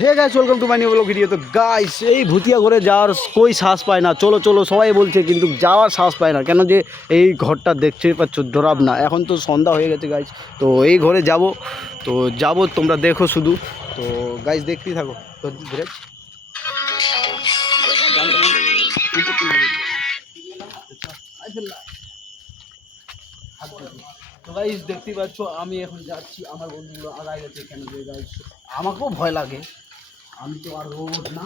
Hey guys, welcome to my new blog video. তো guys, এই ভুতিয়া ঘরে যাওয়ার কই সাহস পায় না। চলো চলো সবাই বলছে, কিন্তু যাওয়ার সাহস পায় না কেন? যে এই ঘরটা দেখতেই পাচ্ছ, ডরাব না। এখন তো সন্ধ্যা হয়ে গেছে গাইস, তো এই ঘরে যাব। তো যাব, তোমরা দেখো শুধু। তো গাইস দেখতেই থাকো। তো গাইস দেখতেই পাচ্ছ, আমি এখন যাচ্ছি। আমার বন্ধুগুলো আগায় গেছে কেন? যে গাইস আমাকেও ভয় লাগে, আমি তো আর রোবট না।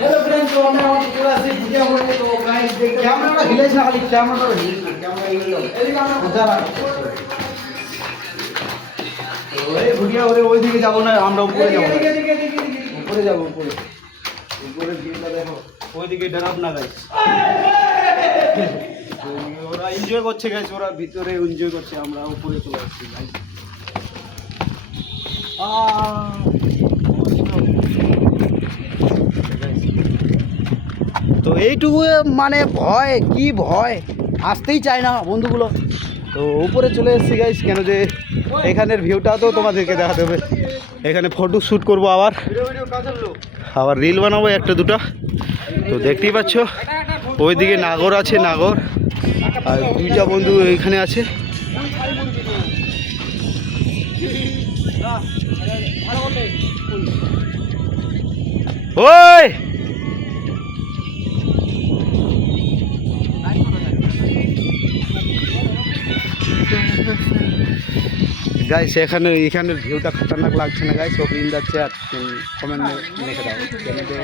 हेलो फ्रेंड्स, तो मैं आज पूरा से भुजिया हो रही है। तो गाइस देखते कैमरा हिलेज ना, खाली कैमरा हिलेज, कैमरा हिलेज। एदी कैमरा मजा आ। तो এই ভুজিয়া করে ওই দিকে যাব না, আমরা উপরে যাব। উপরে যাব, উপরে উপরে ভিউটা দেখো। ওইদিকে ডরাব না গাইস। ওরা এনজয় করছে গাইস, ওরা ভিতরে এনজয় করছে, আমরা উপরে চলে আসছি গাইস। তো এইটুকু মানে ভয়, কি ভয়, আসতেই চায় না বন্ধুগুলো। তো উপরে চলে এসেছি গাইস, কেন যে এখানের ভিউটা তো তোমাদেরকে দেখাতে হবে। এখানে ফটো শ্যুট করবো, আবার রিল বানাবো একটা দুটা। তো দেখতেই পাচ্ছ, ওইদিকে নাগর আছে, নাগর আর দুইটা বন্ধু এখানে আছে। ওই গাইস, এখানের ভিউটা খতরনাক লাগছে না গাইস? ও ইন দ্য চ্যাট কমেন্ট লিখে দাও, কেন যে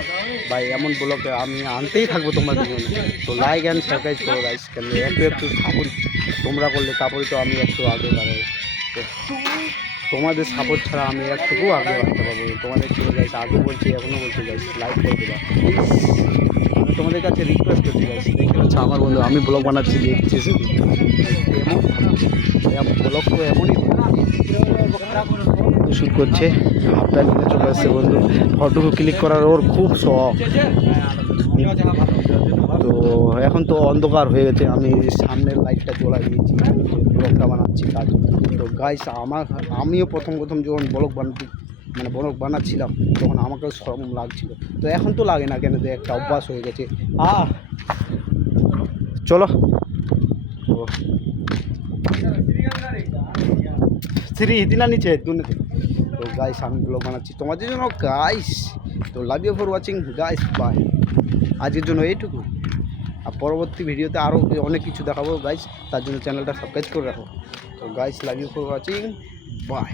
ভাই এমন ব্লগ আমি আনতেই থাকবো তোমাদের জন্য। তো লাইক অ্যান্ড সাবস্ক্রাইব করো গাইস, কেন একটু একটু সাপোর্ট তোমরা করলে তারপরে তো আমি একটু আগে বাড়াবো। তোমাদের সাপোর্ট ছাড়া আমি একটুকু আগে বাড়তে পারবো। তোমাদের ছিল গাইস, আগে বলছি এখনও বলছি গাইস, লাইক করে দেবা। আমি তোমাদের কাছে রিকোয়েস্ট করছি গাইস। দেখতে পাচ্ছ আমার বন্ধু, আমি ব্লগ বানাচ্ছি, দেখছি এমন ব্লগ তো এমনই শ্যুট করছে। হাফ প্যান্ট নিয়ে চলে আসছে বন্ধু, ফটো ক্লিক করার ওর খুব শখ। তো এখন তো অন্ধকার হয়ে গেছে, আমি সামনের লাইটটা জ্বলাই দিয়েছি, ব্লগটা বানাচ্ছি তার জন্য। তো গাইস, আমিও প্রথম যখন ব্লগ বানাচ্ছিলাম, তখন আমাকেও শরম লাগছিল। তো এখন তো লাগে না, কেন যে একটা অভ্যাস হয়ে গেছে। চলো শ্রী হিদিনা নিচে দুর্নীতি। তো গাইস, আমি ব্লগ বানাচ্ছি তোমাদের জন্য গাইস। তো love you for watching guys, bye. আজকের জন্য এইটুকু, আর পরবর্তী ভিডিওতে আরও অনেক কিছু দেখাবো গাইস, তার জন্য চ্যানেলটা সাবস্ক্রাইব করে রাখো। তো guys, love you for watching, by.